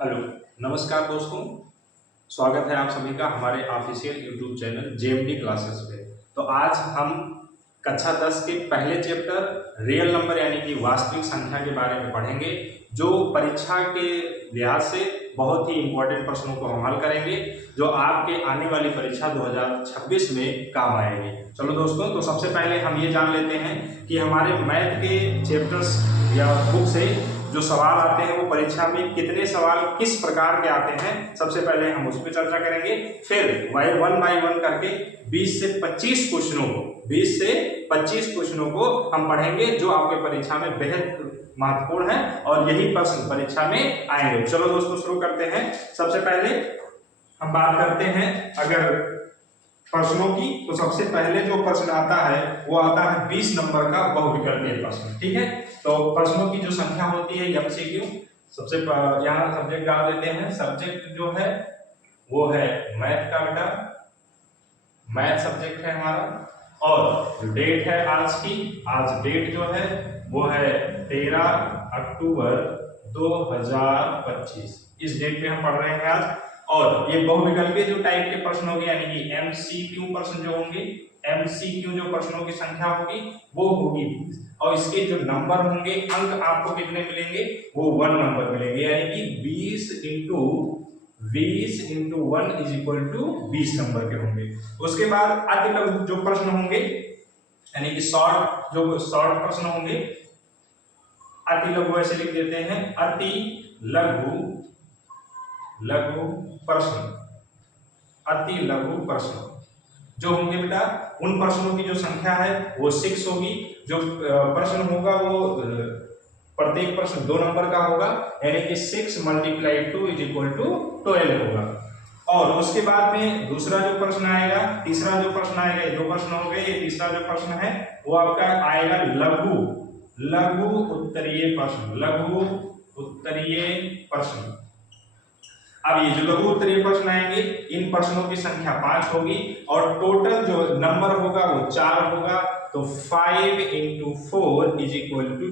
Hello, नमस्कार दोस्तों। स्वागत है आप सभी का हमारे official YouTube channel JMD classes पे। तो आज हम कक्षा 10 के पहले चैप्टर रियल नंबर यानी कि वास्तविक संख्या के बारे में पढ़ेंगे, जो परीक्षा के लिहाज से बहुत ही इम्पोर्टेंट प्रश्नों को हम हल करेंगे, जो आपके आने वाली परीक्षा 2026 में काम आएगी। चलो दोस्तों, तो सबसे पहले हम ये जान लेते हैं कि हमारे मैथ के चैप्टर्स या बुक से जो सवाल आते हैं वो परीक्षा में कितने सवाल किस प्रकार के आते हैं, सबसे पहले हम उस पर चर्चा करेंगे। फिर वन बाय वन करके 20 से 25 क्वेश्चनों को हम पढ़ेंगे, जो आपके परीक्षा में बेहद महत्वपूर्ण है और यही प्रश्न परीक्षा में आएंगे। चलो दोस्तों, शुरू करते हैं। सबसे पहले हम बात करते हैं अगर प्रश्नों की, तो सबसे पहले जो प्रश्न आता है वो आता है 20 नंबर का बहुविकल्पीय प्रश्न। ठीक है, तो प्रश्नों की जो संख्या होती है एमसीक्यू, सबसे यहाँ सब्जेक्ट डाल देते हैं। सब्जेक्ट जो है वो है मैथ का, बेटा मैथ सब्जेक्ट है हमारा। और जो डेट है आज की, आज डेट जो है वो है 13 अक्टूबर 2025। इस डेट पे हम पढ़ रहे हैं आज। और ये बहुविकल्पीय जो टाइप के प्रश्न होंगे यानी कि एमसीक्यू प्रश्न जो होंगे, एमसीक्यू जो प्रश्नों की संख्या होगी वो होगी 20, और इसके जो नंबर होंगे, अंक आपको कितने मिलेंगे, वो 1 नंबर मिलेंगे, यानी कि 20 into 1 is equal to 20 number के होंगे। उसके बाद अति लघु जो प्रश्न होंगे यानी कि शॉर्ट प्रश्न होंगे, अति लघु ऐसे लिख देते हैं, अति लघु प्रश्न, अति लघु प्रश्न जो होंगे बेटा, उन प्रश्नों की जो संख्या है वो 6 होगी। जो प्रश्न होगा वो प्रत्येक प्रश्न 2 नंबर का होगा, यानी कि 6 × 2 इज इक्वल टू 12 होगा। और उसके बाद में दूसरा जो प्रश्न आएगा, तीसरा जो प्रश्न आएगा, ये 2 प्रश्न हो गए। ये तीसरा जो प्रश्न है वो आपका आएगा लघु उत्तरीय प्रश्न। अब ये जो लघु उत्तरीय प्रश्न आएंगे, इन प्रश्नों की संख्या 5 होगी और टोटल जो नंबर होगा वो 4 होगा। तो 5 × 4 इज इक्वल टू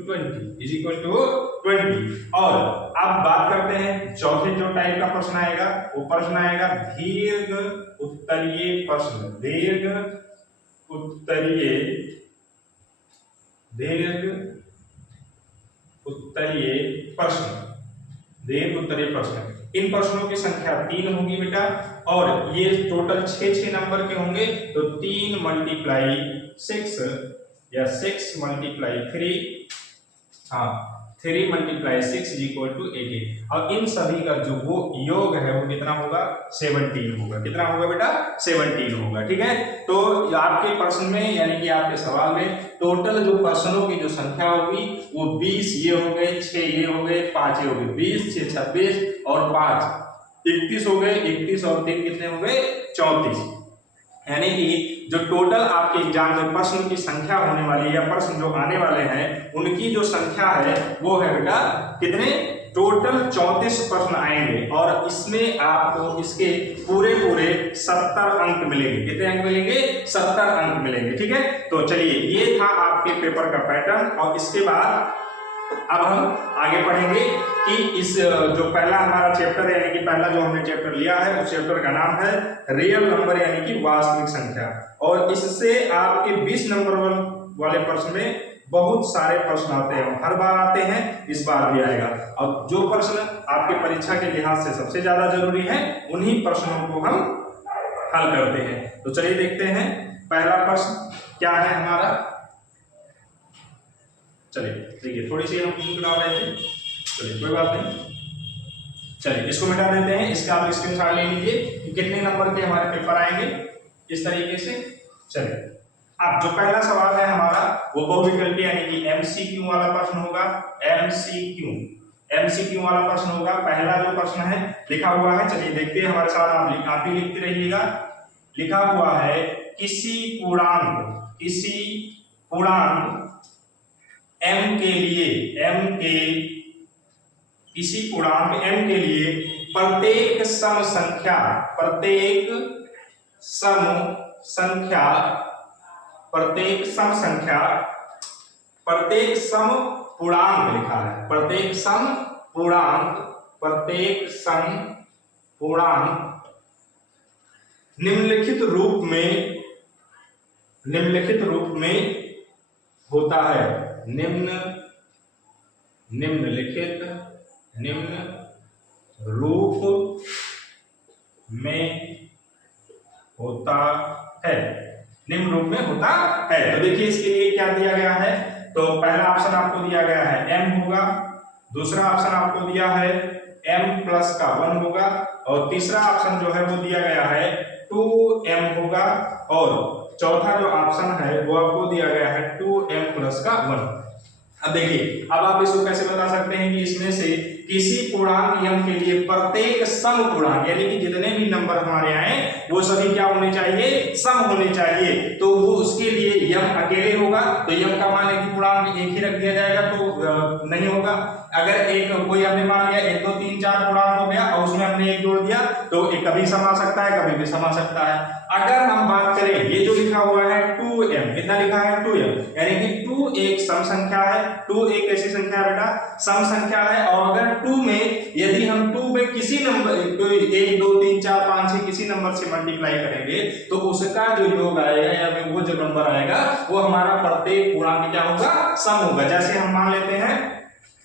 20। और अब बात करते हैं चौथे जो टाइप का प्रश्न आएगा, वो प्रश्न आएगा दीर्घ उत्तरीय प्रश्न। दीर्घ उत्तरीय प्रश्न, इन प्रश्नों की संख्या 3 होगी बेटा, और ये टोटल 6 नंबर के होंगे। तो 3 × 6 या 6 × 3, हाँ 3 × 6 इज इक्वल टू 18। और इन सभी का जो वो योग है वो कितना होगा, 17 होगा। कितना होगा बेटा, 17 होगा। ठीक है, तो आपके प्रश्न में यानी कि आपके सवाल में टोटल जो प्रश्नों की जो संख्या होगी वो 20 ये हो गए, 6 ये हो गए, 5 ये हो गए, 20 6 26 और 5 31 हो गए। 31 और 3 कितने हो गए, 34। यानी कि जो टोटल आपके एग्जाम में प्रश्न की संख्या होने वाली है या प्रश्न जो आने वाले हैं उनकी जो संख्या है वो है बेटा कितने, टोटल 34 प्रश्न आएंगे। और इसमें आपको इसके पूरे 70 अंक मिलेंगे। कितने अंक मिलेंगे, 70 अंक मिलेंगे। ठीक है, तो चलिए ये था आपके पेपर का पैटर्न। और इसके बाद अब हम आगे पढ़ेंगे कि इस जो पहला हमारा चैप्टर यानी कि पहला जो हमने चैप्टर लिया है उस चैप्टर का नाम है रियल नंबर यानी कि वास्तविक संख्या। और इससे आपके 20 नंबर वाले प्रश्न में बहुत सारे प्रश्न आते हैं, हर बार आते हैं, इस बार भी आएगा। और जो प्रश्न आपके परीक्षा के लिहाज से सबसे ज्यादा जरूरी है उन्हीं प्रश्नों को हम हल करते हैं। तो चलिए देखते हैं पहला प्रश्न क्या है हमारा। चलिए देखिए, थोड़ी सी हम मिटा रहे थे, चलिए कोई बात नहीं, चलिए इसको मिटा देते हैं। इसका आप स्क्रीनशॉट ले लीजिए कि कितने नंबर के हमारे पेपर आएंगे इस तरीके से। चलिए अब जो पहला सवाल है हमारा वो बहुविकल्पीय यानी कि एमसीक्यू वाला प्रश्न होगा। एमसीक्यू वाला प्रश्न होगा। पहला जो प्रश्न है लिखा हुआ है, चलिए देखते हैं हमारे साथ, आप भी लिखते रहिएगा। लिखा हुआ है किसी पूर्णांक m के लिए, किसी पूर्णांक m के लिए प्रत्येक सम पूर्णांक लिखा है, प्रत्येक सम पूर्णांक प्रत्येक सम पूर्णांक निम्नलिखित रूप में होता है। निम्नलिखित रूप में होता है। निम्न रूप में होता है। तो देखिए इसके लिए क्या दिया गया है। तो पहला ऑप्शन आपको दिया गया है m होगा, दूसरा ऑप्शन आपको दिया है m प्लस का 1 होगा, और तीसरा ऑप्शन जो है वो दिया गया है 2m होगा, और चौथा जो ऑप्शन है वो आपको दिया गया है 2m प्लस का 1। अब देखिए, अब आप इसको कैसे बता सकते हैं कि इसमें से किसी पूर्णांक m के लिए प्रत्येक सम पूर्णांक यानी कि जितने भी नंबर हमारे आए वो सभी क्या होने चाहिए, सम होने चाहिए। तो वो उसके लिए m अकेले होगा, तो m का मान एक पूर्णांक एक ही रख दिया जाएगा तो नहीं होगा। अगर एक कोई हमने मान लिया 1 2 3 4 पूर्णांक हो गया और उसमें हमने एक जोड़ दिया तो एक कभी सम आ सकता है, कभी भी सम आ सकता है। अगर हम बात करें ये जो लिखा हुआ है 2m, कितना लिखा है 2m, यानी कि 2 एक सम संख्या है। 2 एक ऐसी संख्या है बेटा, सम संख्या है। और अगर 2 में यदि हम 2 में किसी नंबर 1 2 3 4 5 6 किसी नंबर से मल्टीप्लाई करेंगे तो उसका जो योग आएगा या फिर वो जो नंबर आएगा वो हमारा प्रत्येक पूर्णांक क्या होगा, सम होगा। जैसे हम मान लेते हैं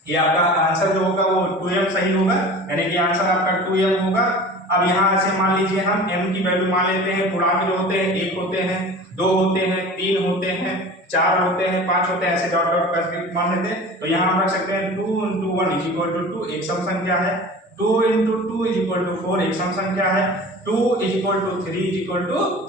ये आपका आंसर जो होगा वो 2m सही होगा, यानी कि आंसर आपका 2m होगा। अब यहाँ से मान लीजिए हम m की वैल्यू मान लेते हैं। पूर्णांक जो होते हैं 1 होते हैं, 2 होते हैं, 3 होते हैं, 4 होते हैं, 5 होते हैं, ऐसे डॉट डॉट करके मान लेते हैं। तो यहाँ हम रख सकते हैं 2 × 1 = 2 एक सम संख्या है, 2 × 2 = 4 एक सम संख्या है, 2 = 3 =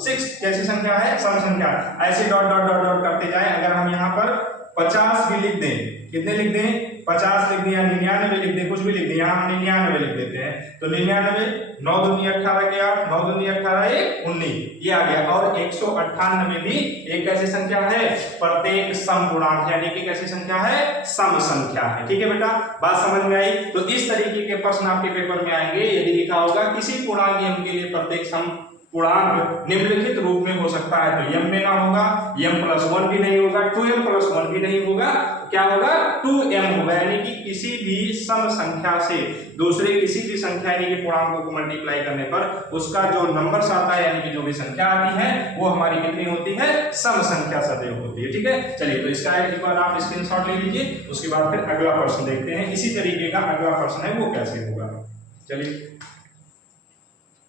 6 कैसी संख्या है, सम संख्या। ऐसे डॉट डॉट डॉट डॉट करते जाए। अगर हम यहाँ पर 50 भी लिख दें, कितने लिख दें 50 लिख दें या 99 लिख दें, कुछ भी लिख दें, यहाँ हम 99 लिख देते हैं। तो 99 9 दूनी 18 के 8 9 दूनी 18 1 19 ये आ गया। और 198 भी एक कैसी संख्या है, प्रत्येक सम पूर्णांक यानी कि कैसी संख्या है, सम संख्या है। ठीक है बेटा, बात समझ में आई। तो इस तरीके के प्रश्न आपके पेपर में आएंगे। यदि लिखा होगा किसी पूर्णांक m के लिए प्रत्येक सम पूर्णांक निम्नलिखित रूप में हो सकता है, तो m में ना होगा, m + 1 भी नहीं होगा, 2m + 1 भी नहीं होगा, क्या होगा 2m होगा। यानी कि किसी भी सम संख्या से दूसरे किसी भी संख्या यानी कि पूर्णांकों को मल्टीप्लाई करने पर उसका जो नंबर आता है यानी कि जो भी संख्या आती है वो हमारी कितनी होती है, सम संख्या सदैव होती है। ठीक है, चलिए तो इसका एक बार आप स्क्रीनशॉट ले लीजिए। उसके बाद फिर अगला प्रश्न देखते हैं। इसी तरीके का अगला प्रश्न है वो कैसे होगा। चलिए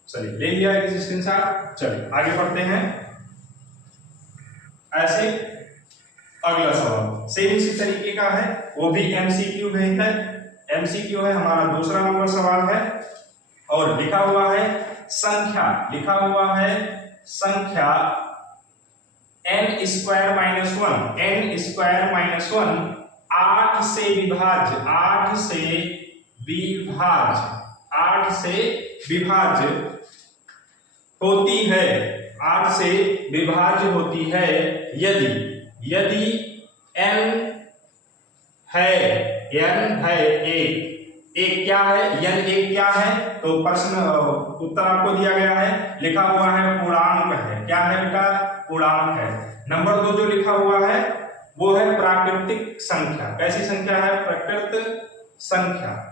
ले लिया है स्क्रीनशॉट। चलिए आगे बढ़ते हैं। ऐसे अगला सवाल सेम इसी तरीके का है, वो भी एमसीक्यू है। एमसीक्यू है, हमारा दूसरा नंबर सवाल है और लिखा हुआ है संख्या n² - 1 8 से विभाज्य होती है। 8 से विभाज्य होती है यदि n है एक क्या है, n एक क्या है। तो प्रश्न उत्तर आपको दिया गया है, लिखा हुआ है पूर्णांक है। क्या है बेटा, पूर्णांक है। नंबर 2 जो लिखा हुआ है वो है प्राकृतिक संख्या। कैसी संख्या है, प्रकृत संख्या।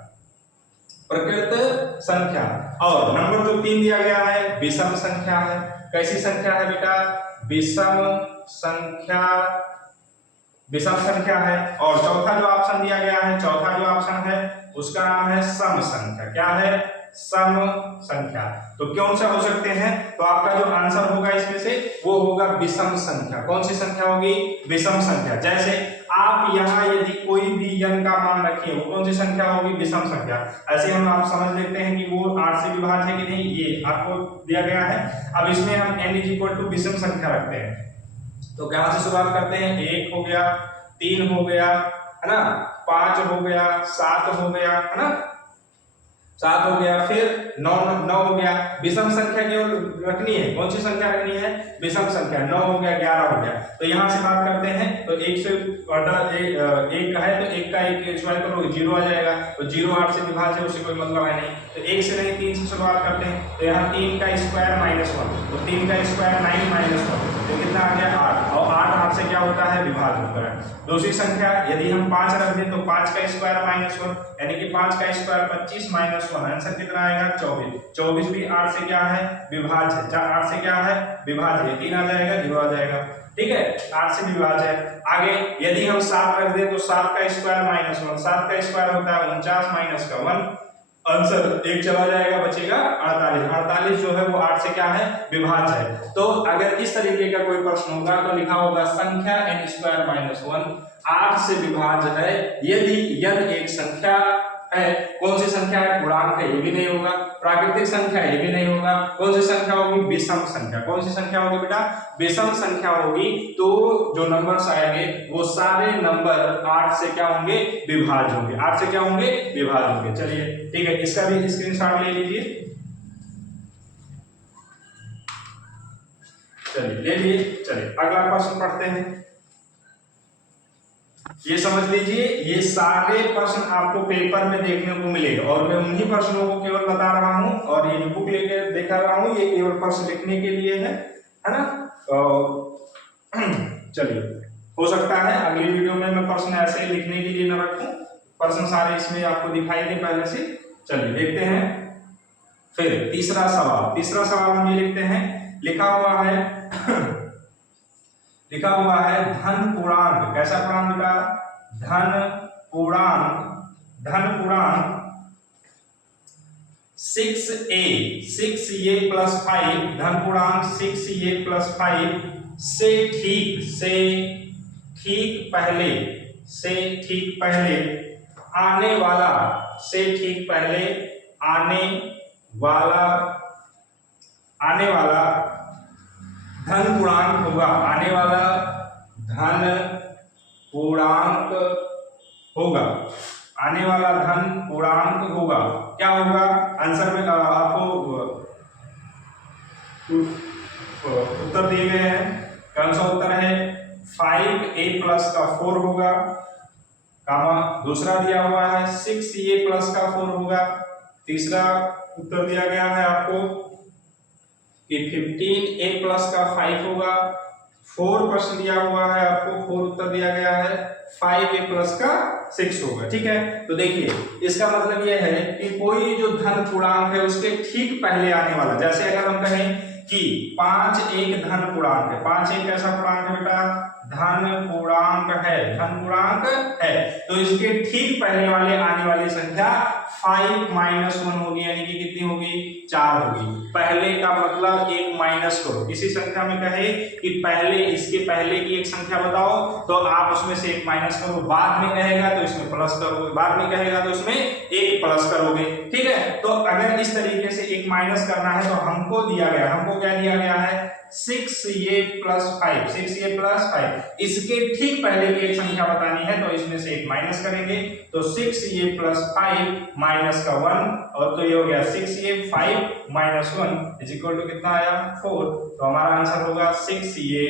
और नंबर जो 3 दिया गया है विषम संख्या है। कैसी संख्या है बेटा, विषम संख्या है। और चौथा जो ऑप्शन दिया गया है, चौथा जो ऑप्शन है उसका नाम है सम संख्या। क्या है, सम संख्या। तो कौन सा हो सकते हैं, तो आपका जो आंसर होगा इसमें से वो होगा विषम संख्या। कौन सी संख्या होगी, विषम संख्या। जैसे आप यहाँ यदि कोई भी n का मान रखिए वो कौन सी संख्या होगी, विषम संख्या। ऐसे हम आप समझ लेते हैं कि वो 8 से विभाज्य है कि नहीं, ये आपको दिया गया है। अब इसमें हम n = विषम संख्या रखते हैं। तो कहां से शुरुआत करते हैं, 1 हो गया, 3 हो गया, है ना, 5 हो गया, 7 हो गया, है ना, 7 हो गया, फिर 9 हो गया। विषम संख्या केवल रखनी है, कौन सी संख्या रखनी है, विषम संख्या। 9 हो गया, 11 हो गया। तो यहां से बात करते हैं तो 1 से एक का है तो 1 का 1 सॉल्व करो 0 आ जाएगा। तो 0 8 से विभाज्य है, उससे कोई मतलब है नहीं। तो 1 से नहीं 3 से शुरुआत करते हैं, तो यहाँ 3 का स्क्वायर माइनस 1, तो 3 का स्क्वायर 9 माइनस 1, तो कितना आ गया 8, और 8 से क्या होता है विभाज्य होता है। दूसरी संख्या यदि हम 5 रख दें तो 5 का स्क्वायर माइनस 1, यानी कि 5 का स्क्वायर 25 माइनस 1, आंसर कितना आएगा 24। 24 भी 8 से क्या है विभाज्य है, 8 से क्या है विभाज्य है, 3 आ जाएगा 0 आ जाएगा, ठीक है 8 से विभाज्य है। आगे यदि हम 7 रख दें तो 7 का स्क्वायर माइनस 1, 7 का स्क्वायर होता है 49 माइनस का 1, आंसर 1 चला जाएगा, बचेगा 48। 48 जो है वो 8 से क्या है विभाज्य है। तो अगर इस तरीके का कोई प्रश्न होगा तो लिखा होगा संख्या n स्क्वायर माइनस 1 8 से विभाज्य है यदि एक संख्या है। कौन सी संख्या है, पूर्णांक है, ये भी नहीं होगा, प्राकृतिक संख्या ये भी नहीं होगा, कौन सी संख्या होगी, विषम संख्या। कौन सी संख्या होगी बेटा, विषम संख्या होगी। तो जो नंबर्स आएंगे वो सारे नंबर 8 से क्या होंगे विभाज्य होंगे, 8 से क्या होंगे विभाज्य होंगे। चलिए ठीक है, इसका भी स्क्रीनशॉट ले लीजिए, चलिए ले लिए। चलिए अगला प्रश्न पढ़ते हैं। ये समझ लीजिए ये सारे प्रश्न आपको पेपर में देखने को मिलेगा और मैं उन्हीं प्रश्नों को केवल बता रहा हूं और ये बुक लेके दिखा रहा हूं, ये केवल प्रश्न लिखने के लिए है ना। चलिए हो सकता है अगली वीडियो में मैं प्रश्न ऐसे ही लिखने के लिए न रखूं, प्रश्न सारे इसमें आपको दिखाई दे पहले से। चलिए देखते हैं। फिर तीसरा सवाल हम ये लिखते हैं, लिखा हुआ है लिखा हुआ है धन पूर्णांक। कैसा पूर्णांक बेटा, धन पूर्णांक 6a प्लस 5, धन पूर्णांक 6a प्लस 5 से ठीक पहले आने वाला धन पूर्णांक होगा, आने वाला धन पूर्णांक होगा। क्या होगा आंसर में आपको उत्तर दिए गए हैं। कौन सा उत्तर है, 5a प्लस का 4 होगा, कामा दूसरा दिया हुआ है 6a प्लस का 4 होगा। तीसरा उत्तर दिया गया है आपको कि 15a प्लस का 5 होगा। 4 प्रश्न दिया हुआ है आपको, 4 उत्तर दिया गया है, 5a प्लस का 6 होगा। ठीक है, तो देखिए इसका मतलब यह है कि कोई जो धन पूर्णांक है उसके ठीक पहले आने वाला, जैसे अगर हम कहें कि 5 एक धन पूर्णांक है, 5 एक कैसा पूर्णांक है बेटा, धन पूर्णांक है, तो इसके ठीक पहले वाले आने वाली संख्या 5 माइनस 1 होगी, यानी कि कितनी होगी 4 होगी। पहले का मतलब एक माइनस करो, किसी संख्या में कहे कि पहले इसके पहले की एक संख्या बताओ तो आप उसमें से एक माइनस करो, बाद में कहेगा तो इसमें प्लस करोगे, बाद में कहेगा तो इसमें एक प्लस करोगे। ठीक है, तो अगर इस तरीके से एक माइनस करना है तो हमको क्या दिया गया है 6a प्लस 5, इसके ठीक पहले की एक संख्या बतानी है तो इसमें से एक माइनस करेंगे, तो 6a प्लस 5 माइनस का 1, और तो ये हो गया 6a 5 minus 1 is equal to कितना आया 4। तो हमारा आंसर होगा 6a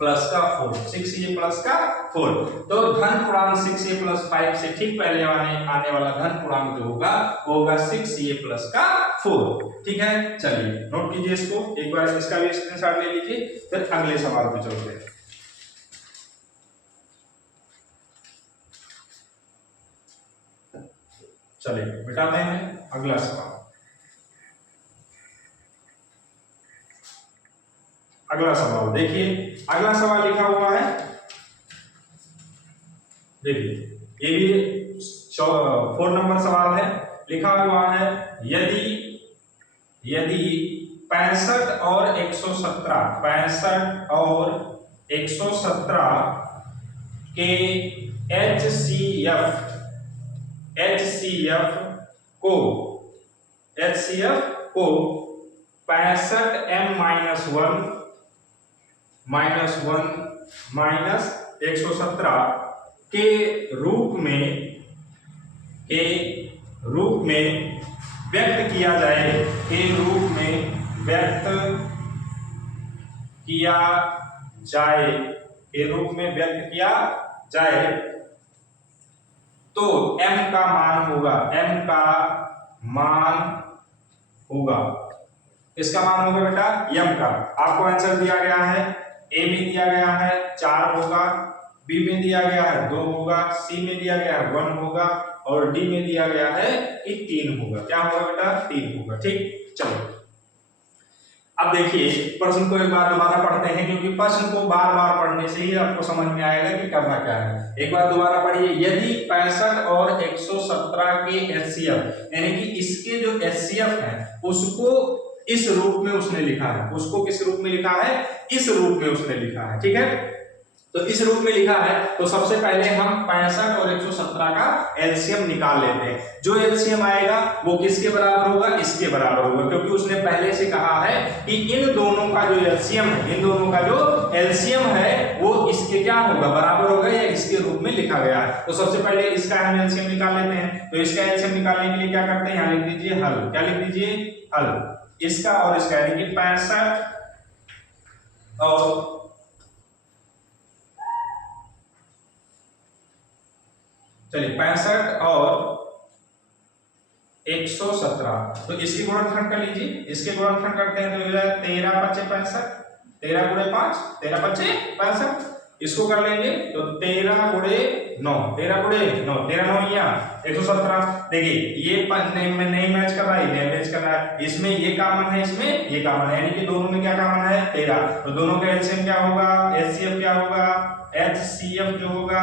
प्लस का 4। तो धन पूर्णांक 6a प्लस 5 से ठीक पहले आने वाला धन पूर्णांक जो होगा वो होगा 6a प्लस का 4। ठीक है, चलिए नोट कीजिए इसको, एक बार इसका भी स्क्रीनशॉट ले लीजिए, फिर अगले सवाल पे चलते हैं। चलिए मिटाते हैं अगला सवाल। देखिए अगला सवाल लिखा हुआ है, देखिए ये भी 4 नंबर सवाल है। लिखा हुआ है यदि 65 और 117 के HCF को 65m माइनस 1 माइनस 117 के रूप में व्यक्त किया जाए तो m का मान होगा, m का मान होगा। इसका मान होगा बेटा m का। आपको आंसर दिया गया है, a में दिया गया है 4 होगा, b में दिया गया है 2 होगा, c में दिया गया है 1 होगा और d में दिया गया है कि 3 होगा। क्या होगा बेटा? 3 होगा। ठीक, चलो अब देखिए प्रश्न को एक बार दोबारा पढ़ते हैं, क्योंकि प्रश्न को बार बार पढ़ने से ही आपको समझ में आएगा कि करना क्या है। एक बार दोबारा पढ़िए। यदि 65 और 117 के एचसीएफ, यानी कि इसके जो एचसीएफ है उसको इस रूप में उसने लिखा है, उसको किस रूप में लिखा है? इस रूप में उसने लिखा है। ठीक है, तो इस रूप में लिखा है तो सबसे पहले हम 65 और 117 का एलसीएम निकाल लेते हैं। जो एलसीएम आएगा वो किसके बराबर होगा? इसके बराबर होगा, क्योंकि उसने पहले से कहा है कि इन दोनों का जो एलसीएम है, इन दोनों का जो एलसीएम है वो इसके क्या होगा? बराबर होगा, या इसके रूप में लिखा गया है। तो सबसे पहले इसका हम एलसीएम निकाल लेते हैं। तो इसका एलसीएम निकालने के लिए क्या करते हैं? यहाँ लिख दीजिए हल। क्या लिख दीजिए? हल। इसका और इसका, यानी कि 65 और चलिए 65 और 117, तो इसकी गुणनखंड कर लीजिए। इसके गुणनखंड करते हैं तो हो जाएगा 13 × 5 = 65, 13 × 5 13 × 5 = 65। इसको कर लेंगे तो 13 × 9 13 × 9 13 9 या 117। देखिए ये नहीं मैच कर रहा है, ये मैच कर रहा है। इसमें ये कॉमन है, इसमें ये कॉमन है, यानी कि दोनों में क्या कॉमन है? 13। तो दोनों का एलसीएम क्या होगा? एचसीएफ क्या होगा? एचसीएफ जो होगा,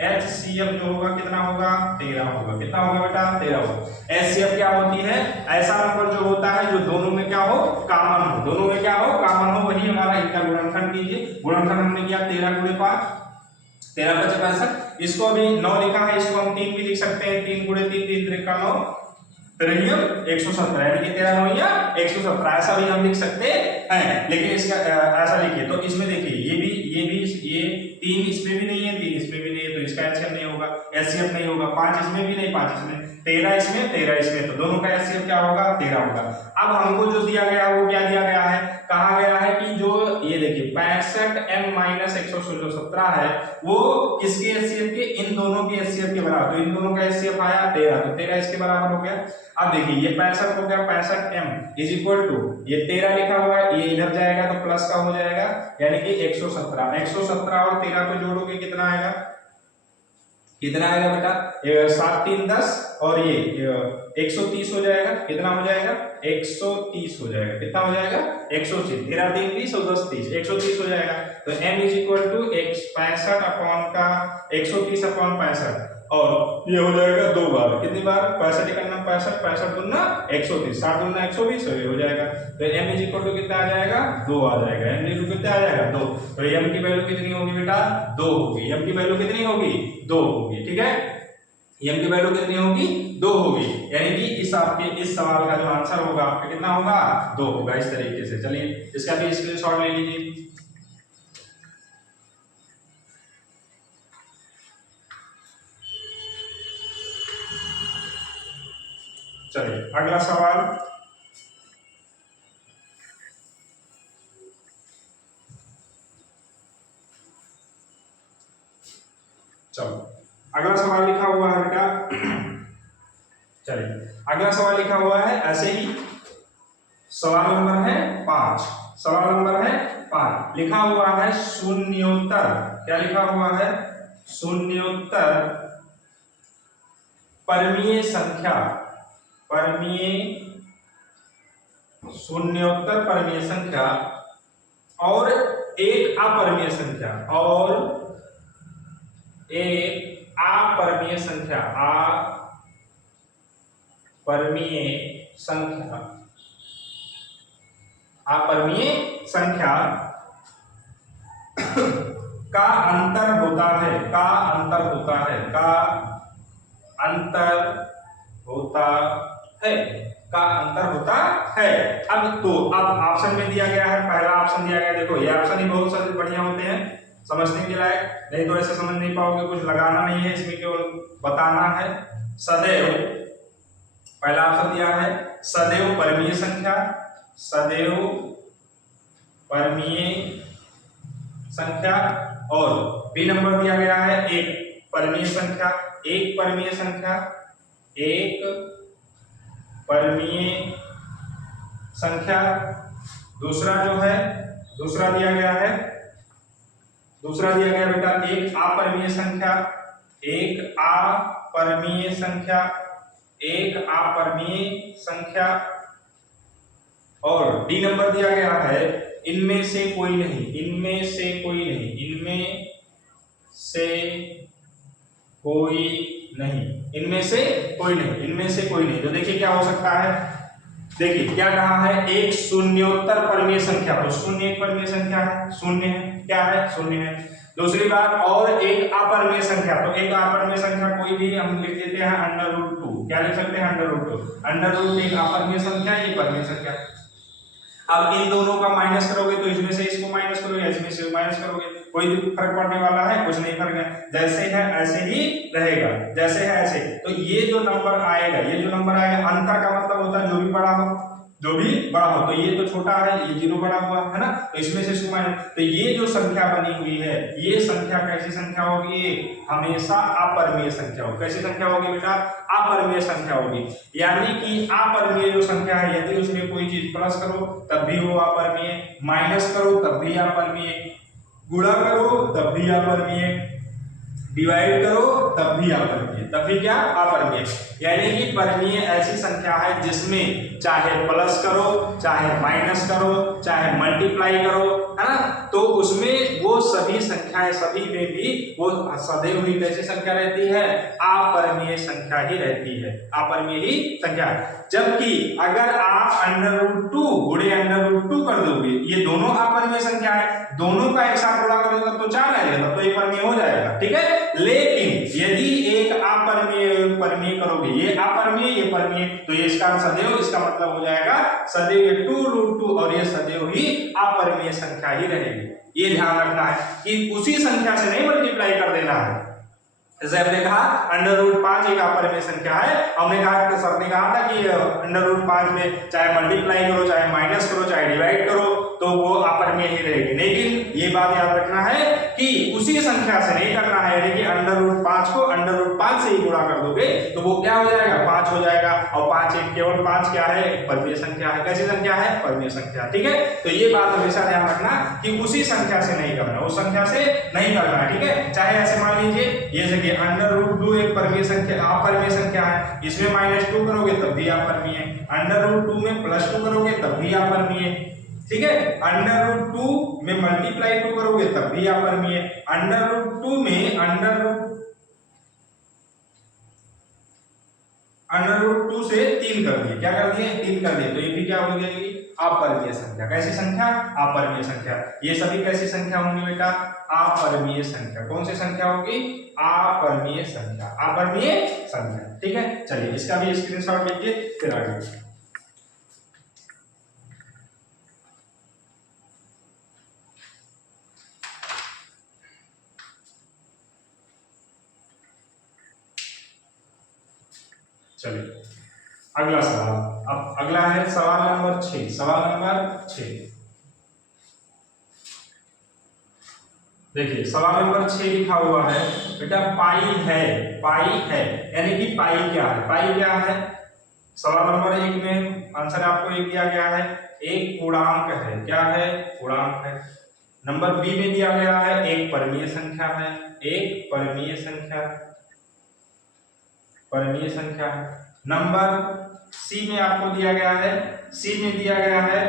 एचसीएफ जो होगा कितना होगा? 13 होगा। कितना होगा बेटा? 13 होगा। एचसीएफ क्या होती है? ऐसा नंबर जो होता है जो दोनों में क्या हो? कॉमन हो। दोनों में क्या हो? कॉमन हो, वही हमारा इनका गुणनखंड कीजिए। गुणनखंड हमने किया 13 × 5 13 × 5 = 65। इसको अभी 9 लिखा है, इसको हम 3 भी लिख सकते हैं। 3 × 3 3 3 का 9 त्रियम 117, यानी कि 13 9 या 117, ऐसा भी हम लिख सकते हैं। लेकिन इसका ऐसा लिखिए तो इसमें देखिए ये 3 इसमें भी नहीं है, 3 इसमें भी नहीं है, तो इसका एचसीएफ नहीं होगा, एचसीएफ नहीं होगा। 5 इसमें भी नहीं, 5 इसमें, 13 इसमें 13 इसमें, तो दोनों का एचसीएफ क्या होगा? 13 होगा। अब हमको जो दिया गया है वो क्या दिया गया है? कहा गया है कि जो ये देखिए 65m - 117 है वो किसके एचसीएफ के? इन दोनों के एचसीएफ के बराबर। तो इन दोनों का एचसीएफ आया 13, तो 13 इसके बराबर हो गया। अब देखिए ये 65 हो गया, 65m = ये 13 लिखा हुआ है, ये इधर जाएगा तो प्लस का हो जाएगा, यानी कि 117। 117 और 13 को जोड़ोगे कितना आएगा? कितना आएगा बेटा? 7 3 10 और ये 130 हो जाएगा। कितना हो जाएगा? 130 हो जाएगा। कितना हो जाएगा? 130। 13 3 20 और 10 30, 130 हो जाएगा। तो m = 65 अपॉन का 130 अपॉन 65, और ये हो जाएगा 2 बार। कितनी बार? 65 × 65 65 दूना 130, 60 दूना 120, ये हो जाएगा। तो m = कितना आ जाएगा? 2 आ जाएगा। m = कितना आ जाएगा? 2। तो m की वैल्यू कितनी होगी बेटा? 2 होगी। m की वैल्यू कितनी होगी? 2 होगी। ठीक है, m की वैल्यू कितनी होगी? 2 होगी, यानी कि इस आपके इस सवाल का जो आंसर होगा आपका कितना होगा? 2 होगा। इस तरीके से चलिए इसका भी स्क्रीनशॉट ले लीजिए। चलिए अगला सवाल। चलो अगला सवाल लिखा हुआ है बेटा, चलिए अगला सवाल लिखा हुआ है ऐसे ही। सवाल नंबर है 5। सवाल नंबर है 5 लिखा हुआ है शून्योत्तर। क्या लिखा हुआ है? शून्योत्तर परमीय संख्या, शून्योत्तर परमीय संख्या और एक अपरमीय संख्या, और एक अपरमीय संख्या, अपरमीय संख्या का अंतर होता है, का अंतर होता है, का अंतर होता है, का अंतर होता है। अब ऑप्शन में दिया गया है, पहला ऑप्शन दिया गया, देखो ये ऑप्शन ही बहुत सारे बढ़िया होते हैं समझने के लायक, नहीं तो ऐसे समझ नहीं पाओगे, कुछ लगाना नहीं है इसमें, केवल बताना है। सदैव, पहला ऑप्शन दिया है सदैव परमीय संख्या, सदैव परमीय संख्या, और बी नंबर दिया गया है एक परमीय संख्या, एक परमीय संख्या, एक परिमेय संख्या। दूसरा जो है, दूसरा दिया गया बेटा एक अपरिमेय संख्या, एक अपरिमेय संख्या, एक अपरिमेय संख्या। और डी नंबर दिया गया है इनमें से कोई नहीं, इनमें से कोई नहीं, इनमें से कोई नहीं, इनमें से कोई नहीं, इनमें से कोई नहीं। तो देखिए क्या हो सकता है, देखिए क्या कहा है, एक शून्योत्तर परिमेय संख्या। तो शून्य एक परिमेय संख्या है, शून्य है, क्या है, शून्य है। दूसरी बात, और एक अपरिमेय संख्या। तो एक अपरिमेय संख्या कोई भी हम लिख देते हैं √2। क्या लिख सकते हैं, √2। √2 एक अपरिमेय संख्या, ये परिमेय संख्या। अब इन दोनों का माइनस करोगे तो इसमें से इसको माइनस करोगे, इसमें से माइनस करोगे, कोई भी फर्क पड़ने वाला है, कुछ नहीं फर्क है, जैसे है ऐसे ही रहेगा, जैसे है ऐसे। तो ये जो नंबर आएगा, ये जो नंबर आएगा, अंतर का मतलब होता है जो भी बड़ा हो, जो भी बड़ा हो। तो ये तो छोटा है, ये 0 बड़ा हुआ है ना, तो इसमें से इसको माइनस। तो ये जो संख्या बनी हुई है, ये संख्या कैसी संख्या होगी, हमेशा अपरिमेय संख्या होगी। कैसी संख्या होगी बेटा, अपरिमेय संख्या होगी। यानी कि अपरिमेय जो संख्या है, यदि उसमें कोई चीज प्लस करो तब भी वो अपरिमेय, माइनस करो तब भी अपरिमेय, गुणा करो तब भी अपरिमेय, डिवाइड करो तब भी अपरिमेय, तब भी क्या, अपरिमेय। यानी कि परिमेय ऐसी संख्या है जिसमें चाहे प्लस करो, चाहे माइनस करो, चाहे मल्टीप्लाई करो, है ना, तो उसमें वो सभी संख्याएं, सभी में भी वो सदैव ही कैसी संख्या रहती है, अपरिमेय संख्या ही रहती है, अपरिमेय ही संख्या। जबकि अगर आप √2 गुणे √2 कर दोगे, ये दोनों अपरिमेय संख्या है, दोनों का एक साथ गुणा करोगे तब तो 4 आ जाएगा, तब तो ये परिमेय हो जाएगा, ठीक है। लेकिन यदि एक अपरिमेय परिमेय करोगे, ये अपरिमेय ये परिमेय, तो ये इसका सदैव, इसका मतलब हो जाएगा सदैव ये 2√2 और ये सदैव ही अपरिमेय संख्या ही रहेगी। ये ध्यान रखना है कि उसी संख्या से नहीं मल्टीप्लाई कर देना है। जैसे हमने कहा √5 एक अपरिमेय संख्या है, हमने कहा, सर ने कहा था कि √5 में चाहे मल्टीप्लाई करो, चाहे माइनस करो, चाहे डिवाइड करो, तो वो अपरिमेय ही रहेगी। लेकिन ये बात याद रखना है कि उसी संख्या से नहीं करना है, यानी कि √5 को √5 से ही गुणा कर दोगे तो वो क्या हो जाएगा, 5 हो जाएगा। और 5 एक केवल 5 क्या है, परिमेय संख्या है। कैसी संख्या है, परिमेय संख्या, ठीक है। तो ये बात हमेशा ध्यान रखना कि उसी संख्या से नहीं करना, उस संख्या से नहीं करना है, ठीक है। चाहे ऐसे मान लीजिए, ये जगह √2 एक परिमेय संख्या, अपरिमेय संख्या है, इसमें -2 करोगे तब भी अपरिमेय, √2 में +2 करोगे तब भी अपरिमेय, ठीक है। √2 में मल्टीप्लाई 2 करोगे तब भी अपरिमेय, √2 में √2 से 3 कर दिए, क्या कर दिए, 3 कर दिए, तो ये भी क्या हो जाएगी, अपरिमेय संख्या। कैसी संख्या, अपरिमेय संख्या। ये सभी कैसी संख्या होंगी बेटा, अपरिमेय संख्या। कौन सी संख्या होगी, अपरिमेय संख्या, अपरिमेय संख्या, ठीक है। चलिए इसका भी स्क्रीनशॉट लीजिए, फिर आगे। चलिए अगला सवाल, अब अगला है सवाल नंबर 6। सवाल नंबर 6 देखिए, सवाल नंबर 6 लिखा हुआ है बेटा, पाई है, पाई है, यानी कि पाई क्या है, पाई क्या है। सवाल नंबर 1 में आंसर आपको एक दिया गया है, एक पूर्णांक है, क्या है, पूर्णांक है। नंबर बी में दिया गया है एक परिमेय संख्या है, एक परिमेय संख्या, परिमेय संख्या। नंबर सी में आपको दिया गया है, सी में दिया गया है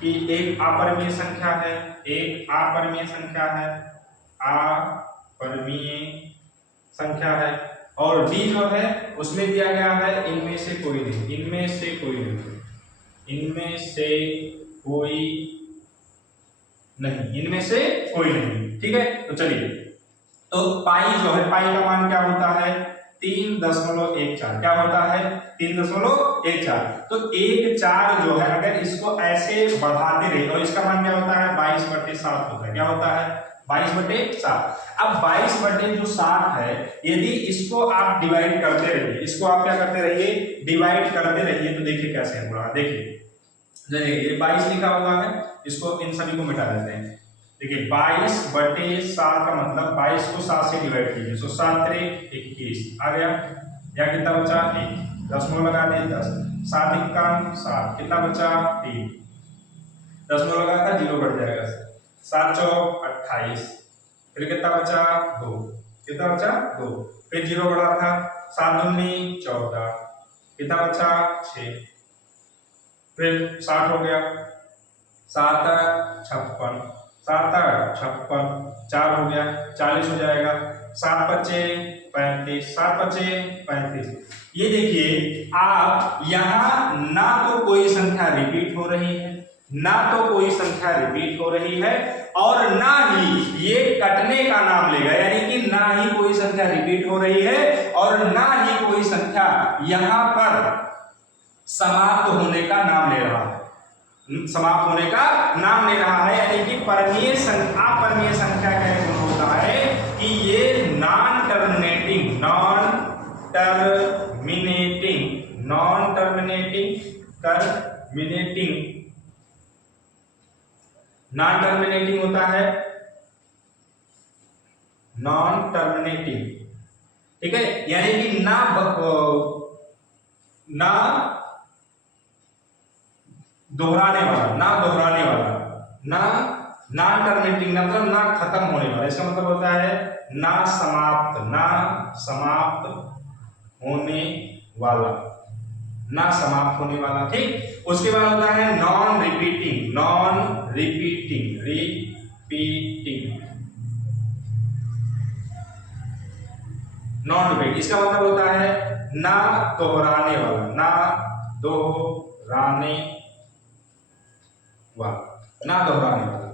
कि एक अपरिमेय संख्या है, एक अपरिमेय संख्या है, अपरिमेय संख्या है। और डी जो है उसमें दिया गया है इनमें से कोई नहीं, इनमें से कोई नहीं, इनमें से कोई नहीं, इनमें से कोई नहीं, ठीक है। तो चलिए, तो पाई जो है, पाई का मान क्या होता है, 3.14, क्या होता है, 3.14। तो 1/4 जो है, अगर इसको ऐसे बढ़ाते रहे तो इसका मान क्या होता है, 22/7 होता है, क्या होता है, 22/7। अब 22/7 है, यदि इसको आप डिवाइड करते रहिए, इसको आप क्या करते रहिए, डिवाइड करते रहिए, तो देखिए कैसे होगा। देखिए ये 22 लिखा हुआ है, इसको इन सभी को मिटा देते हैं। देखिए 22/7 का मतलब 22 को 7 से डिवाइड कीजिए, तो 7 × 3 = 21 आ गया, या कितना बचा, 1। दशमलव लगा दिए 10, 7 इक्का 7, कितना बचा 3, दशमलव लगा था 0 कट जाएगा, 7 चौक 28, फिर कितना बचा 2, कितना बचा 2, फिर 0 बढ़ा था, 7 दूनी 14, कितना बचा 6, फिर 60 हो गया, 7 56, 7 56, 4 हो गया 40 हो जाएगा, 7 बचे 35, 7 बचे 35। ये देखिए आप यहाँ ना तो कोई संख्या रिपीट हो रही है, ना तो कोई संख्या रिपीट हो रही है, और ना ही ये कटने का नाम लेगा, यानी कि ना ही कोई संख्या रिपीट हो रही है और ना ही कोई संख्या यहाँ पर समाप्त होने का नाम ले रहा है, समाप्त होने का नाम ले रहा है। यानी कि परमीय संख्या, अपरमीय संख्या का एक गुण होता है कि ये नॉन टर्मिनेटिंग, नॉन टर्मिनेटिंग होता है, नॉन टर्मिनेटिंग, ठीक है, यानी कि ना दोहराने वाला, ना नॉन टर्मिनेटिंग मतलब ना खत्म होने वाला, इसका मतलब होता है ना समाप्त होने वाला, ना समाप्त होने वाला, ठीक। उसके बाद होता है नॉन रिपीटिंग, नॉन रिपीट, इसका मतलब होता है ना दोहराने वाला,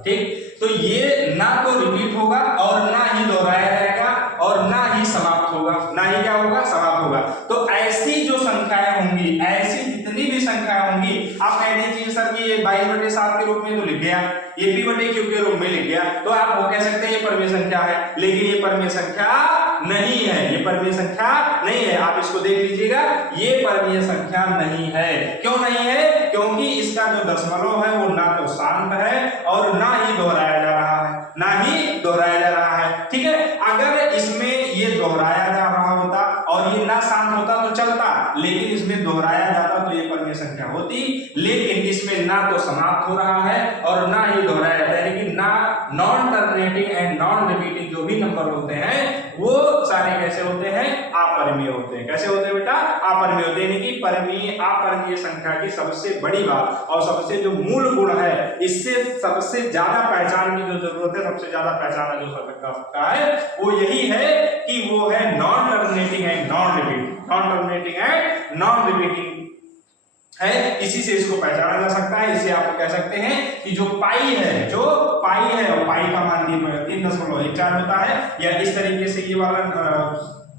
ठीक। तो ये ना तो रिपीट होगा और ना ही दोहराया जाएगा और ना ही समाप्त होगा, ना ही क्या होगा, समाप्त होगा। तो ऐसी जो संख्याएं होंगी, ऐसी जितनी भी संख्याएं होंगी, आप कह दीजिए सर कि ये 22/7 के रूप में तो लिख गया, ये p/q के रूप में लिख गया, तो आप वो कह सकते हैं ये परमीय संख्या है, लेकिन ये परमीय संख्या नहीं है, ये परमीय संख्या नहीं है। आप इसको देख लीजिएगा, ये परमीय संख्या नहीं है। क्यों नहीं है? क्योंकि इसका जो दशमलव है वो ना तो शांत है और ना ही दोहराया जा रहा है, ठीक है। अगर इसमें ये दोहराया जा रहा होता और ये ना शांत होता तो चलता, लेकिन इसमें दोहराया जाता तो ये परमीय संख्या होती, लेकिन इसमें ना तो समाप्त हो रहा है और ना ही दोहराया जाता है, लेकिन ना non terminating and non repeating जो भी नंबर होते हैं वो सारे कैसे होते हैं, अपरिमेय होते हैं। कैसे होते हैं बेटा? अपरिमेय होते हैं। यानी कि परमीय अपरिमेय संख्या की सबसे बड़ी बात और सबसे जो मूल गुण है, इससे सबसे ज्यादा पहचान की जो जरूरत है, सबसे ज्यादा पहचाना जो सकता है वो यही है कि वो है non terminating and non repeating है। इसी से इसको पहचाना जा सकता है। इसे आप कह सकते हैं कि जो पाई है और पाई का मान 3.14 होता है, या इस तरीके से ये वाला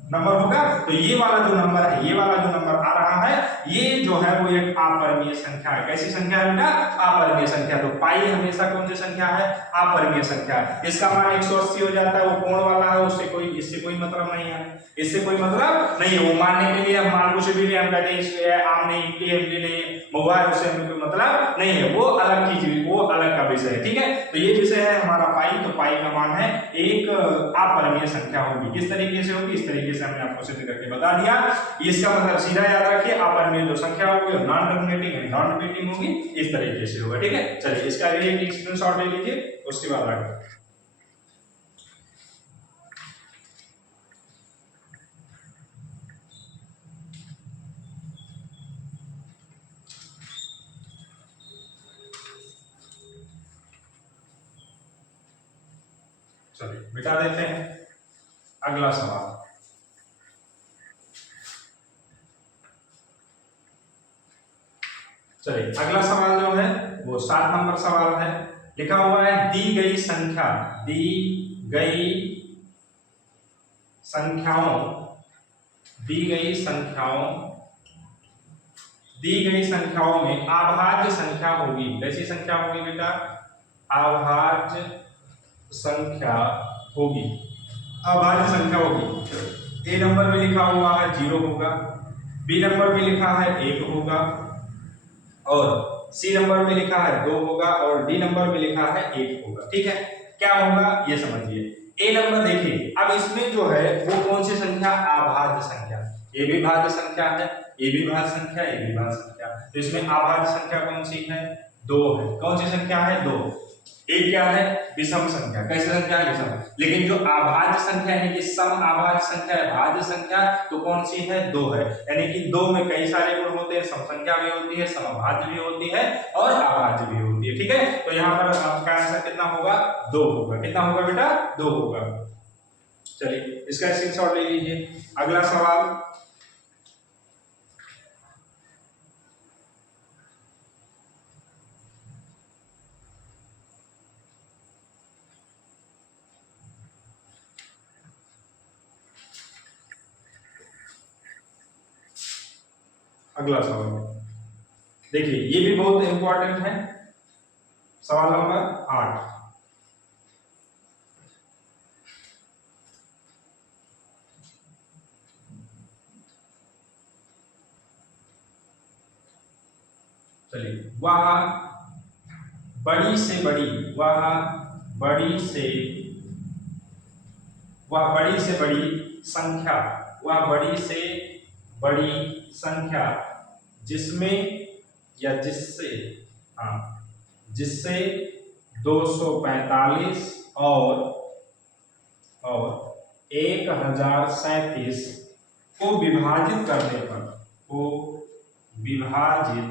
नंबर होगा, तो ये वाला जो नंबर है, ये वाला जो नंबर आ रहा है, ये जो है वो एक अपरिमेय संख्या है। कैसी संख्या है बेटा? अपरिमेय संख्या। तो पाई हमेशा कौन सी संख्या है? अपरिमेय संख्या। इसका मान 180 हो जाता है, वो कोण वाला है, इससे कोई मतलब नहीं है, इससे कोई मतलब नहीं है। वो मानने के लिए हम मान कुछ भी नहीं, हम कहते हैं आम नहीं, इमली नहीं, महुआ है, उससे हमें कोई मतलब नहीं है, वो अलग चीज, वो अलग का विषय है, ठीक है। तो ये विषय है हमारा पाई। तो पाई का मान है एक अपरिमेय संख्या होगी। किस तरीके से होगी? इस तरीके से हमने आपको सिद्ध करके बता दिया। इसका मतलब सीधा याद रखिए, अपरिमेय जो संख्या होगी non terminating and non repeating होगी, इस तरीके से होगा, ठीक है। चलिए इसका भी एक स्क्रीनशॉट ले लीजिए, उसके बाद आगे। चलिए मिटा देते हैं। अगला सवाल, चलिए अगला सवाल जो है वो 7 नंबर सवाल है। लिखा हुआ है दी गई संख्याओं में अभाज्य संख्या होगी। कैसी संख्या होगी बेटा? अभाज्य संख्या होगी। अभाज्य संख्या होगी। ए नंबर में लिखा हुआ है 0 होगा, बी नंबर में लिखा है 1 होगा, और सी नंबर में लिखा है 2 होगा, और डी नंबर में लिखा है 1 होगा, ठीक है। क्या होगा ये समझिए। ए नंबर देखिए, अब इसमें जो है वो कौन सी संख्या? अभाज्य संख्या। ये भी भाज्य संख्या है, ये भी भाज्य संख्या, ये भी भाज्य संख्या। तो इसमें अभाज्य संख्या कौन सी है? 2 है। कौन सी संख्या है? 2। एक क्या है? विषम संख्या। कैसी संख्या है? विषम। लेकिन जो अभाज्य संख्या यानी कि सम अभाज्य संख्या है, भाज्य संख्या तो कौन सी है? 2 है। यानी कि 2 में कई सारे गुण होते हैं, सम संख्या भी होती है, समभाज्य भी होती है और अभाज्य भी होती है। ठीक है, तो यहाँ पर आपका आंसर कितना होगा? 2 होगा। कितना होगा बेटा? 2 होगा। चलिए इसका स्क्रीनशॉट ले लीजिए। अगला सवाल, अगला सवाल देखिए, ये भी बहुत इंपॉर्टेंट है। सवाल नंबर 8। चलिए, वह बड़ी से बड़ी, वह बड़ी से बड़ी संख्या, वह बड़ी से बड़ी संख्या जिसमें या जिससे, हाँ, जिससे 245 और 1037 को विभाजित करने पर, को विभाजित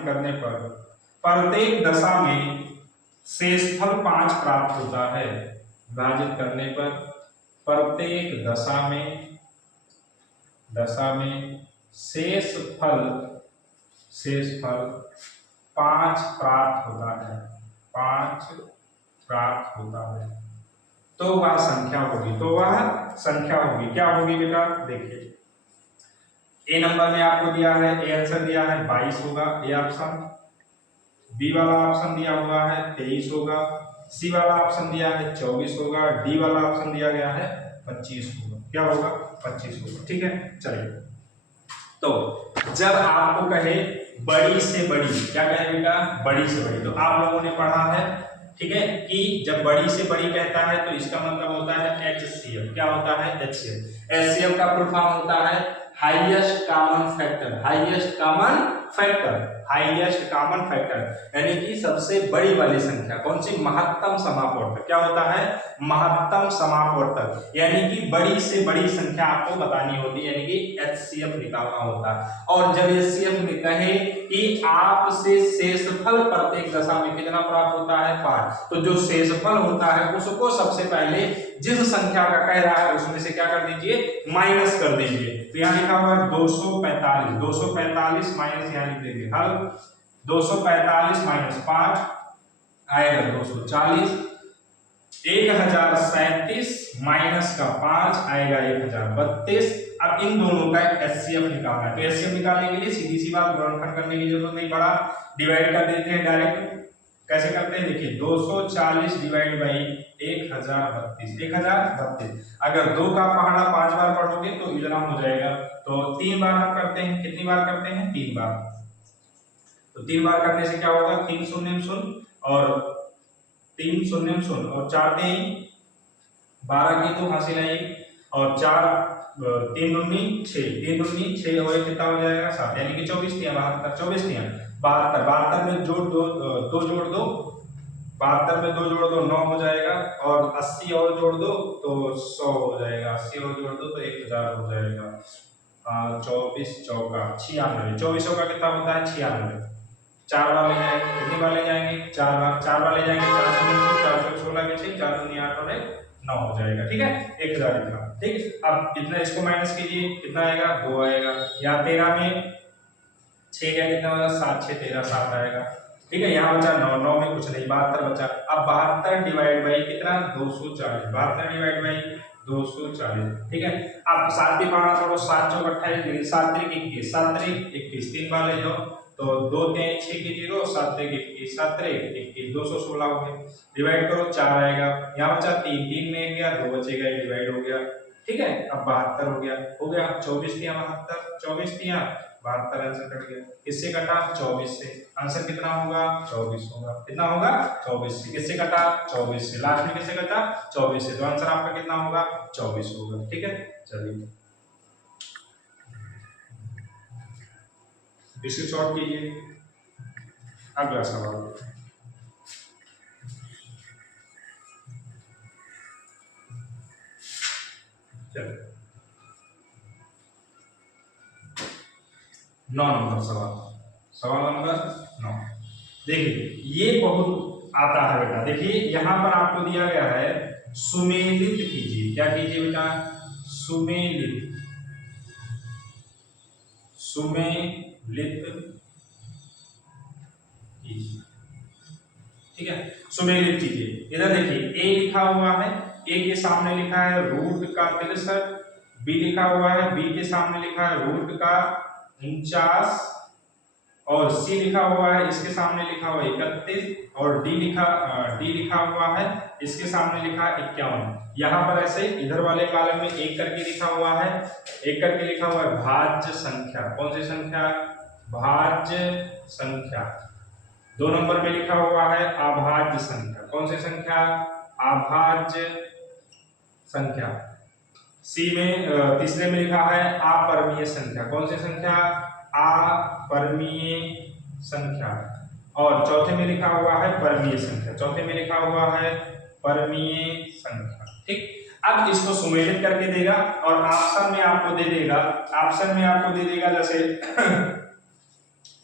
करने पर प्रत्येक दशा में शेषफल 5 प्राप्त होता है। विभाजित करने पर प्रत्येक दशा में शेषफल 5 प्राप्त होता है। 5 प्राप्त होता है तो वह संख्या होगी। क्या होगी बेटा? देखिए, ए नंबर में आपको दिया है, ए आंसर दिया है 22 होगा, ए ऑप्शन। बी वाला ऑप्शन दिया हुआ है 23 होगा, सी वाला ऑप्शन दिया है 24 होगा, डी वाला ऑप्शन दिया गया है 25 होगा। क्या होगा? 25 होगा। ठीक है, चलिए, तो जब आपको कहे बड़ी से बड़ी, क्या कहे बेटा? बड़ी से बड़ी। तो आप लोगों ने पढ़ा है, ठीक है, कि जब बड़ी से बड़ी कहता है तो इसका मतलब होता है HCF। क्या होता है? HCF। HCF का फुल फॉर्म होता है highest common factor. Highest common factor यानी कि सबसे बड़ी वाली संख्या। कौन सी? महत्तम समापवर्तक। क्या होता है? महत्तम समापवर्तक। यानी कि बड़ी से बड़ी संख्या आपको बतानी होती है, यानी कि HCF निकालना होता है। और जब HCF में कहे कि आपसे शेषफल प्रत्येक दशा में कितना प्राप्त होता है? 5। तो जो शेषफल होता है उसको सबसे पहले जिस संख्या का कह रहा है उसमें से क्या कर दीजिए? माइनस कर दीजिए। तो यहाँ लिखा हुआ है 245, 245 माइनस, यहाँ लिख देंगे हल, 245 माइनस 5 आएगा 240, 1037 माइनस का 5 आएगा 1032। अब इन दोनों का HCF निकालना है। तो HCF निकालने के लिए सीधी सी बात, गुणनखंड करने की जरूरत नहीं, बड़ा डिवाइड कर देते हैं डायरेक्ट। कैसे करते हैं? देखिए, 240 डिवाइड बाई 1032। अगर 2 का पहाड़ा 5 बार पढ़ोगे तो इतना हो जाएगा। तो 3 बार हम करते हैं। कितनी बार करते हैं? 3 बार। तो 3 बार करने से क्या होगा? 3 शून्य शून्य और 3 शून्य शून्य और 4 3 12 की तो हासिल है और 4 3 दूनी 6, 3 दूनी 6 और कितना हो जाएगा? 7, यानी कि 24 दिया, 72, 24 दिया, 72 में जोड़ दो, 2 जोड़ दो, 72 में 2 जोड़ दो 9 हो जाएगा, और 80 और जोड़ दो तो 100 हो जाएगा, 80 और जोड़ दो तो 1000 हो जाएगा। 24 चौका 96, 24 का कितना होता है? 96। 4 बार ले जाएंगे, कितनी बार ले जाएंगे? 4 बार। 4 बार ले जाएंगे, 416 के 6, 4 दूनी 8 और 9 हो जाएगा। ठीक है, 1000 इतना। ठीक, अब इतना इसको माइनस कीजिए, कितना आएगा? 2 आएगा। यहाँ 13 में 6 का कितना होगा? 7 6 13 7 आएगा। ठीक है, यहाँ बचा 9, 9 में कुछ नहीं, 72 बचा। अब 72 डिवाइड बाई कितना? 240, 72 डिवाइड बाई 240। ठीक है, अब 7 भी पढ़ना छोड़ो, 7 चौक 28, 7 त्रिक 21, 7 त्रिक 21, 3 बार ले जाओ तो 2 3 6 की 0, 7 त्रिक 21, 7 त्रिक 21, 216 हो गया। डिवाइड करो 4 आएगा, यहाँ बचा 3, 3 में गया 2 बचेगा, डिवाइड हो गया। ठीक है। अब 72 हो गया 24 तिया 72, 24 तिया 72, आंसर कट गया। किससे कटा? 24 से। आंसर कितना होगा? 24 होगा। कितना होगा? 24 से। किससे कटा? 24 से। लास्ट में किससे कटा? 24 से। तो आंसर आपका कितना होगा? 24 होगा। ठीक है, चलिए इसे शॉर्ट कीजिए। अगला सवाल, चलिए 9 नंबर सवाल, सवाल नंबर 9। देखिए ये बहुत आता है बेटा। देखिए यहाँ पर आपको दिया गया है सुमेलित कीजिए। क्या कीजिए बेटा? सुमेलित, सुमेलित कीजिए। ठीक है, सुमेलित कीजिए। इधर देखिए ए लिखा हुआ है, ए के सामने लिखा है रूट का 63, बी लिखा हुआ है, बी के सामने लिखा है रूट का 49, और सी लिखा हुआ है, इसके सामने लिखा हुआ है 31, और डी लिखा हुआ है, इसके सामने लिखा है 51। यहाँ पर ऐसे इधर वाले कॉलम में एक करके लिखा हुआ है, एक करके लिखा हुआ है भाज्य संख्या। कौन सी संख्या? भाज्य संख्या। 2 नंबर पे लिखा हुआ है अभाज्य संख्या। कौन सी संख्या? अभाज्य संख्या। सी में तीसरे में लिखा है अपरिमेय संख्या। कौन सी संख्या? अपरिमेय संख्या। और चौथे में लिखा हुआ है परिमेय संख्या। चौथे में लिखा हुआ है परिमेय संख्या। ठीक, अब इसको सुमेलित करके देगा और ऑप्शन में आपको दे देगा, ऑप्शन में आपको दे देगा जैसे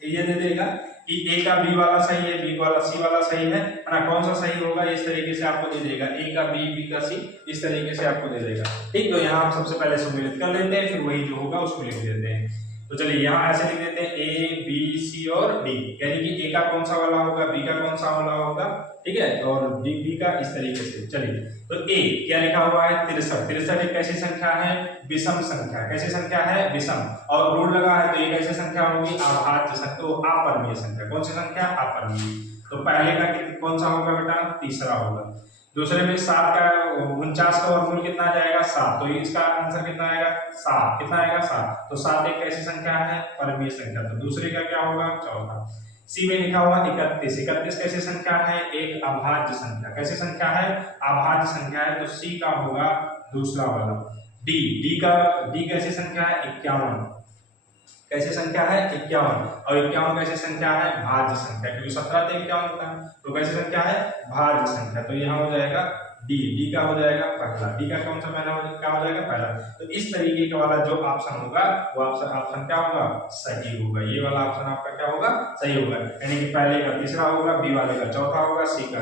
ये दे देगा कि ए का बी वाला सही है, बी वाला सी वाला सही है ना, कौन सा सही होगा इस तरीके से आपको दे देगा। ए का बी, बी का सी, इस तरीके से आपको दे देगा। ठीक, तो यहाँ हम सबसे पहले सम्मिलित कर लेते हैं, फिर वही जो होगा उसको लिख देते हैं। तो चलिए यहाँ ऐसे लिख देते हैं ए बी सी और डी, यानी कि ए का कौन सा वाला होगा, बी का कौन सा वाला होगा, ठीक है, और डी बी का इस तरीके से। चलिए तो ए क्या लिखा हुआ है? 63। 63 एक कैसी संख्या है? विषम संख्या। कैसी संख्या है? विषम। और रूट लगा है तो ये कैसी संख्या होगी? अभाज्य संख्या, तो अपरिमेय संख्या। कौन सी संख्या? अपरिमेय। तो पहले का कौन सा होगा बेटा? तीसरा होगा। दूसरे में 7 का 49 का वर्गमूल कितना आ जाएगा? 7। तो इसका आंसर कितना आएगा? 7। कितना आएगा? 7। तो 7 एक कैसी संख्या है? परिमेय संख्या। तो दूसरे का क्या होगा? चौथा। सी में लिखा हुआ 31। 31 कैसी संख्या है? एक अभाज्य संख्या। कैसी संख्या है? अभाज्य संख्या है, तो सी का होगा दूसरा वाला। डी कैसी संख्या है? 51। कैसी संख्या है? 51। और 51 कैसी संख्या है? भाज्य संख्या, क्योंकि 17 से 51 होता है, तो कैसी संख्या है? भाज्य संख्या। तो यहाँ हो जाएगा डी का हो जाएगा पहला। डी का कौन सा पहला क्या हो जाएगा? पहला। तो इस तरीके का वाला जो ऑप्शन होगा वो ऑप्शन क्या होगा? सही होगा। ये वाला ऑप्शन आपका क्या होगा? सही होगा। यानी कि पहले का तीसरा होगा, बी वाले का चौथा होगा, सी का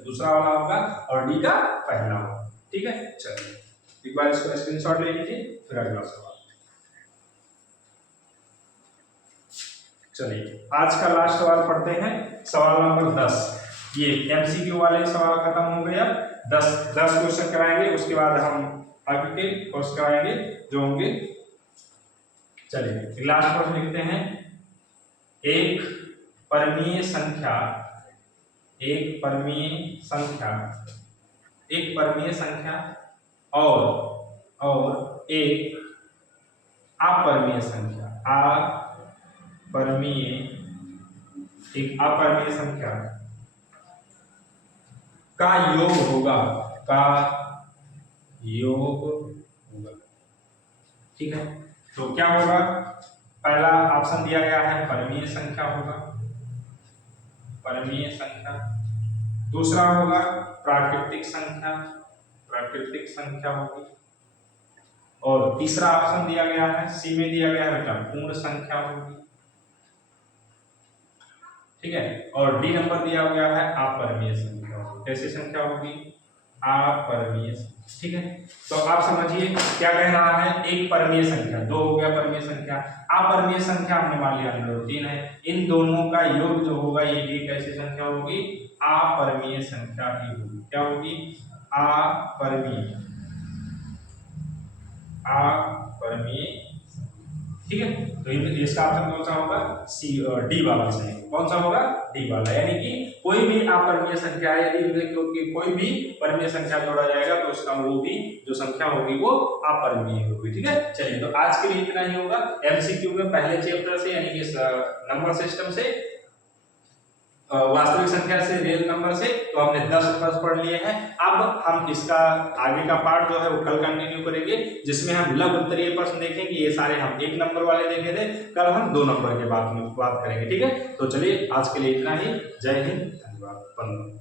दूसरा वाला होगा और डी का पहला होगा। ठीक है, चलिए एक बार इसको स्क्रीनशॉट ले लीजिए, फिर अगला सवाल। चलिए आज का लास्ट सवाल पढ़ते हैं, सवाल नंबर 10। ये एमसीक्यू वाले सवाल खत्म हो गया। 10 क्वेश्चन कराएंगे, उसके बाद हम आगे के कोर्स कराएंगे जो होंगे। चलिए लास्ट क्वेश्चन लिखते हैं। एक परिमेय संख्या, एक परिमेय संख्या, एक परिमेय संख्या और एक अपरिमेय संख्या, अपरिमेय, एक अपरिमेय संख्या का योग होगा, का योग होगा। ठीक है, तो क्या होगा? पहला ऑप्शन दिया गया है परिमेय संख्या होगा, परिमेय संख्या। दूसरा होगा प्राकृतिक संख्या, प्राकृतिक संख्या होगी। और तीसरा ऑप्शन दिया गया है, सी में दिया गया है पूर्ण संख्या होगी। ठीक है, और डी नंबर दिया गया है अपरिमेय संख्या होगी। कैसी संख्या होगी? अपरिमेय। ठीक है, तो आप समझिए क्या कह रहा है। एक परिमेय संख्या, 2 हो गया परिमेय संख्या, अपरिमेय संख्या हमने मान लिया 3 है। इन दोनों का योग जो होगा ये भी कैसी संख्या होगी? अपरिमेय संख्या ही होगी। क्या होगी? अपरिमेय, अपरिमेय। ठीक है। तो इसका ऑप्शन कौन सा होगा, सी डी वाला सही। कौन सा होगा, डी वाला। यानी कि कोई भी अपरिमेय संख्या है, यदि क्योंकि कोई भी परिमेय संख्या जोड़ा जाएगा तो उसका वो भी जो संख्या होगी वो अपरिमेय होगी। ठीक है, चलिए तो आज के लिए इतना ही होगा। एमसीक्यू में पहले चैप्टर से यानी कि नंबर सिस्टम से, वास्तविक संख्या से, रियल नंबर से, तो हमने 10 प्रश्न पढ़ लिए हैं। अब हम इसका आगे का पार्ट जो है वो कल कंटिन्यू करेंगे, जिसमें हम लघु उत्तरीय प्रश्न देखेंगे। ये सारे हम 1 नंबर वाले देखे थे, कल हम 2 नंबर के बात करेंगे। ठीक है, तो चलिए आज के लिए इतना ही। जय हिंद, धन्यवाद, वंदे।